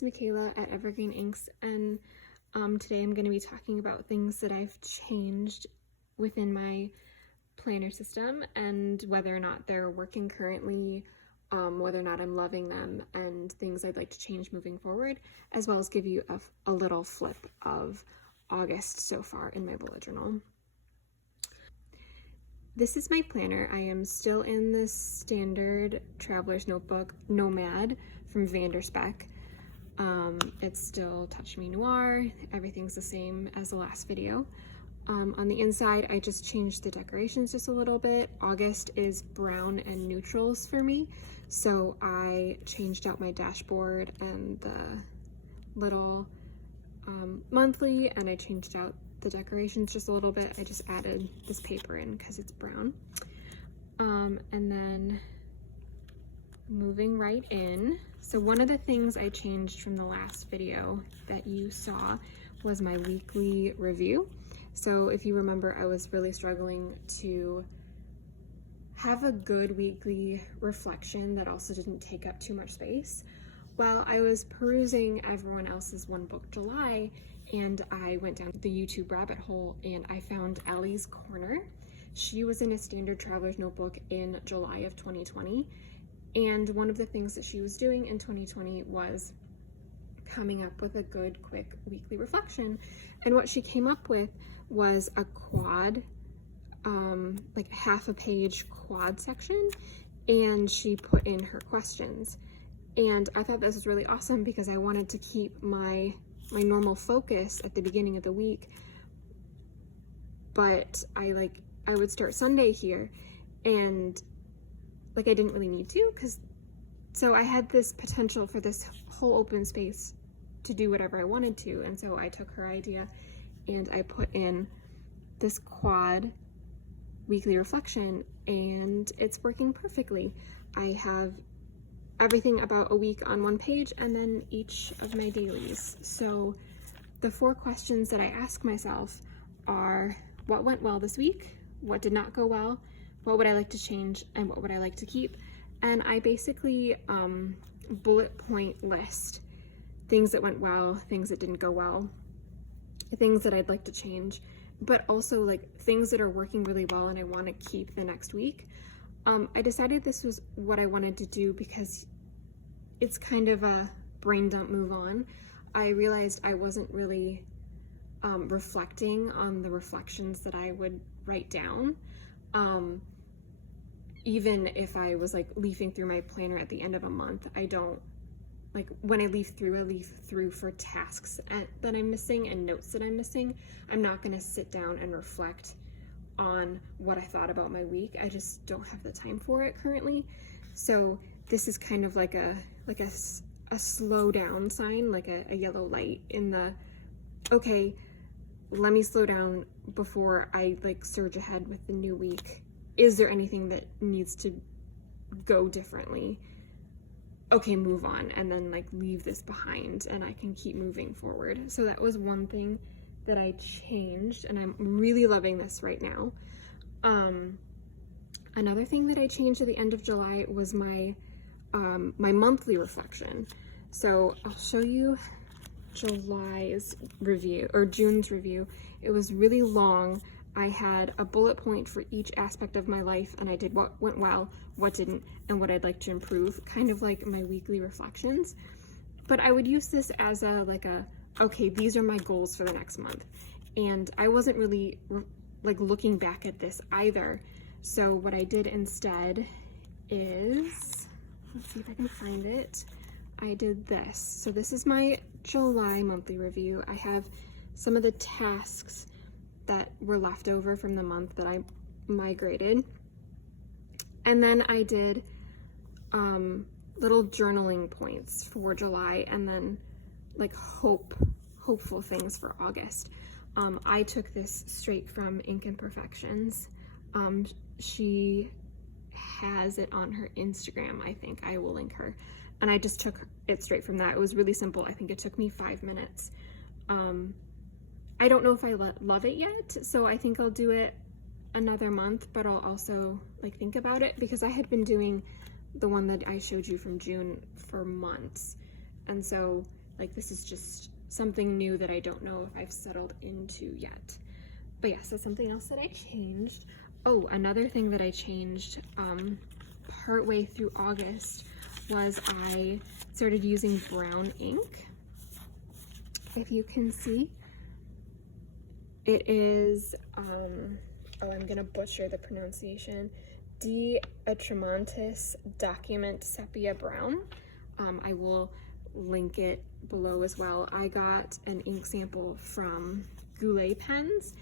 is Mikaelah at Evergreen Inks, and today I'm going to be talking about things that I've changed within my planner system and whether or not they're working currently, whether or not I'm loving them, and things I'd like to change moving forward, as well as give you a little flip of August so far in my bullet journal. This is my planner. I am still in the standard Traveler's Notebook Nomad from Vanderspec. It's still Touch Me Noir. Everything's the same as the last video. On the inside, I just changed the decorations just a little bit. August is brown and neutrals for me, so I changed out my dashboard and the little monthly, and I changed out the decorations just a little bit. I just added this paper in because it's brown. And then moving right in. So one of the things I changed from the last video that you saw was my weekly review. So if you remember, I was really struggling to have a good weekly reflection that also didn't take up too much space. Well, I was perusing everyone else's One Book July, and I went down the YouTube rabbit hole and I found Ellie's Corner. She was in a standard Traveler's Notebook in July of 2020. And one of the things that she was doing in 2020 was coming up with a good, quick weekly reflection. And what she came up with was a quad, like half a page quad section, and she put in her questions. And I thought this was really awesome because I wanted to keep my normal focus at the beginning of the week, but I would start Sunday here, and I didn't really need to, so I had this potential for this whole open space to do whatever I wanted to. And so I took her idea and I put in this quad weekly reflection, and it's working perfectly. I have everything about a week on one page, and then each of my dailies. So the 4 questions that I ask myself are: what went well this week? What did not go well? What would I like to change? And what would I like to keep? And I basically bullet point list things that went well, things that didn't go well, things that I'd like to change, but also things that are working really well and I want to keep the next week. I decided this was what I wanted to do because it's kind of a brain dump, move on. I realized I wasn't really reflecting on the reflections that I would write down. Even if I was leafing through my planner at the end of a month, I don't, when I leaf through for tasks that I'm missing and notes that I'm missing. I'm not going to sit down and reflect on what I thought about my week. I just don't have the time for it currently. So this is kind of like a slow down sign, a yellow light in the, okay, let me slow down before I surge ahead with the new week. Is there anything that needs to go differently? Okay, move on, and then leave this behind and I can keep moving forward. So that was one thing that I changed, and I'm really loving this right now. Another thing that I changed at the end of July was my my monthly reflection. So I'll show you July's review, or June's review. It was really long. I had a bullet point for each aspect of my life, and I did what went well, what didn't, and what I'd like to improve, kind of like my weekly reflections. But I would use this as okay, these are my goals for the next month. And I wasn't really looking back at this either. So what I did instead is, let's see if I can find it. I did this. So this is my July monthly review. I have some of the tasks that were left over from the month that I migrated. And then I did little journaling points for July, and then hopeful things for August. I took this straight from Ink Imperfections. She has it on her Instagram, I think. I will link her. And I just took it straight from that. It was really simple. I think it took me 5 minutes. I don't know if I love it yet, so I think I'll do it another month, but I'll also think about it, because I had been doing the one that I showed you from June for months. And so Like this is just something new that I don't know if I've settled into yet. But yeah, so something else that I changed. Oh, another thing that I changed partway through August was I started using brown ink. If you can see, it is, oh, I'm gonna butcher the pronunciation, D. Atramontis Document Sepia Brown. I will link it below as well. I got an ink sample from Goulet Pens,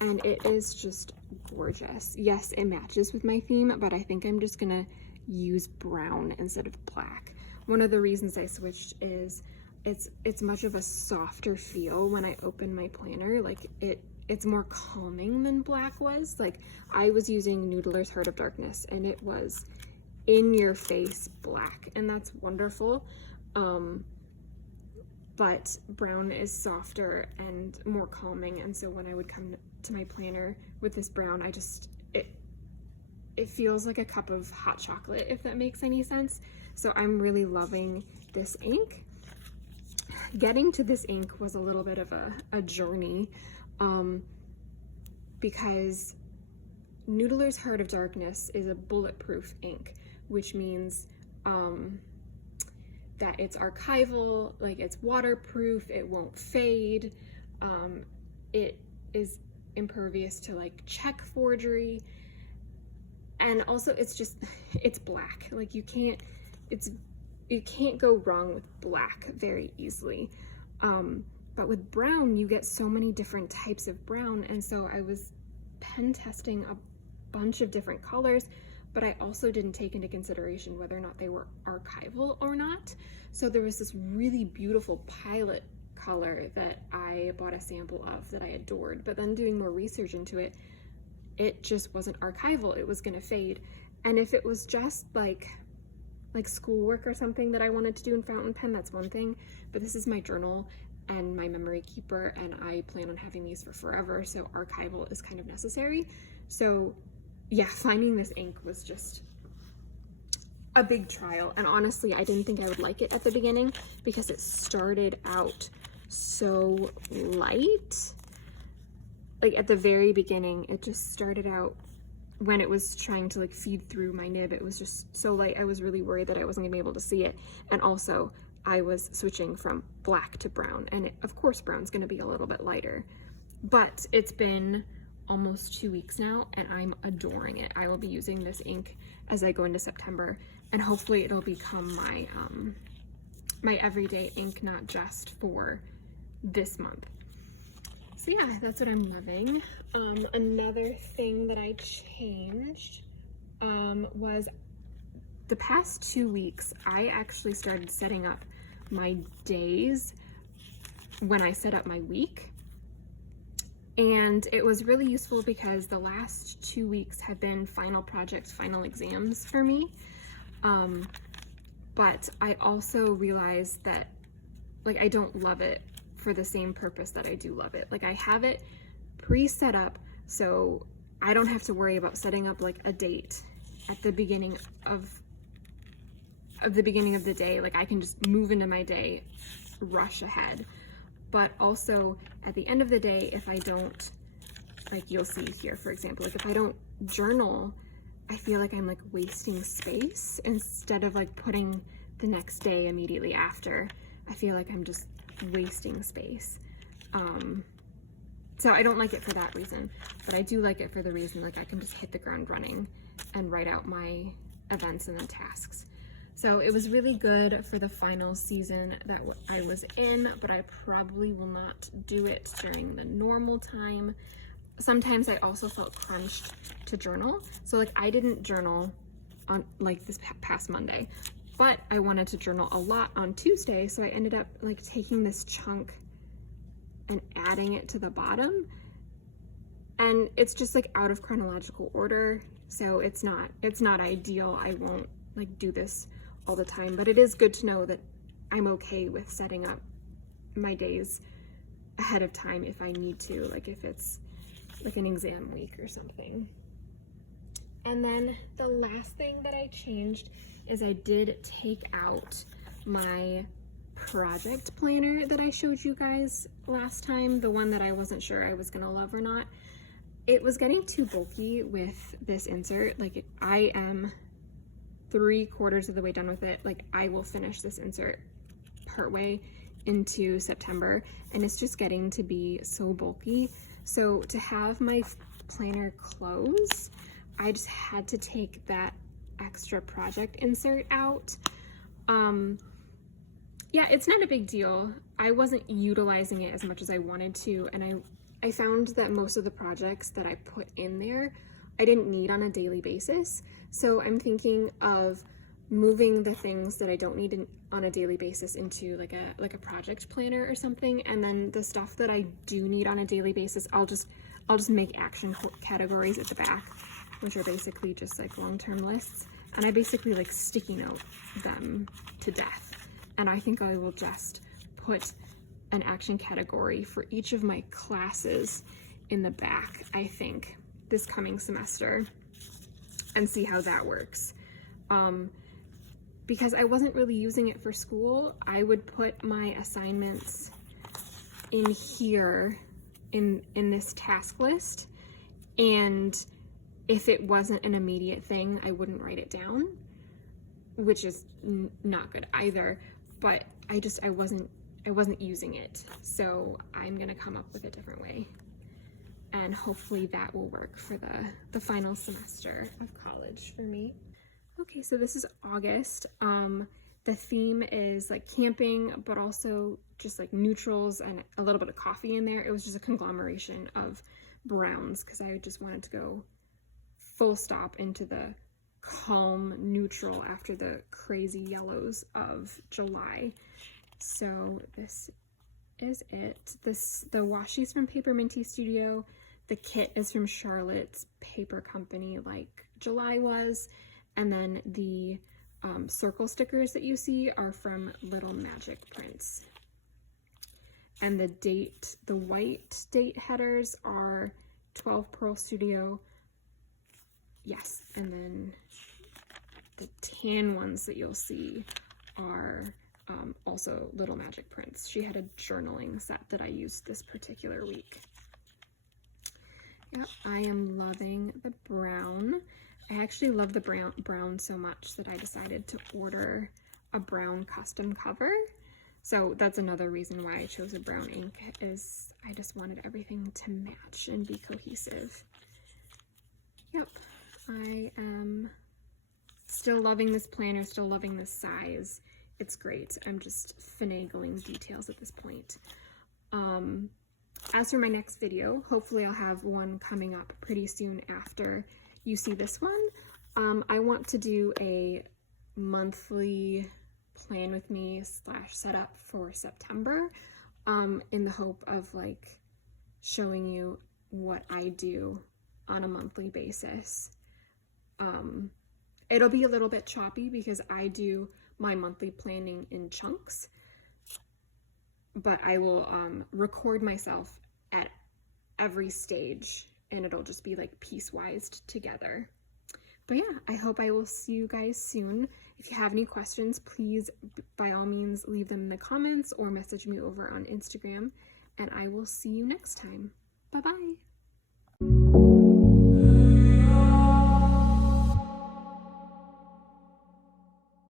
and it is just gorgeous. Yes, it matches with my theme, but I think I'm just gonna use brown instead of black. One of the reasons I switched is it's much of a softer feel when I open my planner. Like it's more calming than black was. Like I was using Noodler's Heart of Darkness and it was in your face black, and that's wonderful. But brown is softer and more calming, and so when I would come to my planner with this brown, it feels like a cup of hot chocolate, if that makes any sense. So I'm really loving this ink. Getting to this ink was a little bit of a journey, because Noodler's Heart of Darkness is a bulletproof ink, which means that it's archival, like it's waterproof, it won't fade, it is impervious to like check forgery, and also it's black. Like you can't go wrong with black very easily. But with brown, you get so many different types of brown, and so I was pen testing a bunch of different colors, but I also didn't take into consideration whether or not they were archival or not. So there was this really beautiful pilot color that I bought a sample of that I adored, but then doing more research into it, it just wasn't archival. It was gonna fade. And if it was just like schoolwork or something that I wanted to do in fountain pen, that's one thing, but this is my journal and my memory keeper, and I plan on having these for forever, so archival is kind of necessary. So yeah, finding this ink was just a big trial, and honestly, I didn't think I would like it at the beginning because it started out so light. Like at the very beginning, it just started out, when it was trying to like feed through my nib, it was just so light. I was really worried that I wasn't gonna be able to see it. And also I was switching from black to brown, and of course brown's gonna be a little bit lighter, but it's been almost 2 weeks now and I'm adoring it. I will be using this ink as I go into September, and hopefully it'll become my my everyday ink, not just for this month. So yeah, that's what I'm loving. Another thing that I changed was the past 2 weeks, I actually started setting up my days when I set up my week. And it was really useful because the last 2 weeks have been final projects, final exams for me. But I also realized that like I don't love it for the same purpose that I do love it. Like I have it pre-set up, so I don't have to worry about setting up like a date at the beginning of the day. Like I can just move into my day, rush ahead. But also at the end of the day, if I don't, like you'll see here, for example, like if I don't journal, I feel like I'm like wasting space instead of like putting the next day immediately after. I feel like I'm just wasting space. So I don't like it for that reason, but I do like it for the reason like I can just hit the ground running and write out my events and then tasks. So it was really good for the final season that I was in, but I probably will not do it during the normal time. Sometimes I also felt crunched to journal. So like I didn't journal on like this past Monday, but I wanted to journal a lot on Tuesday. So I ended up like taking this chunk and adding it to the bottom. And it's just like out of chronological order. So it's not ideal. I won't like do this all the time, but it is good to know that I'm okay with setting up my days ahead of time if I need to, like if it's like an exam week or something. And then the last thing that I changed is I did take out my project planner that I showed you guys last time, the one that I wasn't sure I was gonna love or not. It was getting too bulky with this insert. Like, I am 3/4 of the way done with it. Like, I will finish this insert partway into September, and it's just getting to be so bulky. So to have my planner close, I just had to take that extra project insert out. Yeah, it's not a big deal. I wasn't utilizing it as much as I wanted to, and I found that most of the projects that I put in there, I didn't need on a daily basis. So I'm thinking of moving the things that I don't need on a daily basis into like a project planner or something, and then the stuff that I do need on a daily basis, I'll just make action categories at the back, which are basically just like long-term lists, and I basically like sticky note them to death. And I think I will just put an action category for each of my classes in the back, I think, this coming semester, and see how that works. Because I wasn't really using it for school, I would put my assignments in here in this task list, and if it wasn't an immediate thing, I wouldn't write it down, which is not good either. But I wasn't using it, so I'm gonna come up with a different way, and hopefully that will work for the final semester of college for me. Okay, so this is August. The theme is like camping, but also just like neutrals and a little bit of coffee in there. It was just a conglomeration of browns because I just wanted to go full stop into the calm neutral after the crazy yellows of July. So this is it. The washi's from Paper Minty Studio. The kit is from Charlotte's Paper Company, like July was. And then the circle stickers that you see are from Little Magic Prints. And the white date headers are 12 Pearl Studio. Yes, and then the tan ones that you'll see are also Little Magic Prints. She had a journaling set that I used this particular week. Yep, I am loving the brown. I actually love the brown so much that I decided to order a brown custom cover. So that's another reason why I chose a brown ink, is I just wanted everything to match and be cohesive. Yep, I am still loving this planner, still loving this size. It's great. I'm just finagling details at this point. As for my next video, hopefully I'll have one coming up pretty soon after you see this one. I want to do a monthly plan with me / setup for September, in the hope of like showing you what I do on a monthly basis. It'll be a little bit choppy because I do my monthly planning in chunks, but I will record myself at every stage, and it'll just be like piecewise together. But yeah, I hope I will see you guys soon. If you have any questions, please by all means leave them in the comments or message me over on Instagram, and I will see you next time. Bye bye.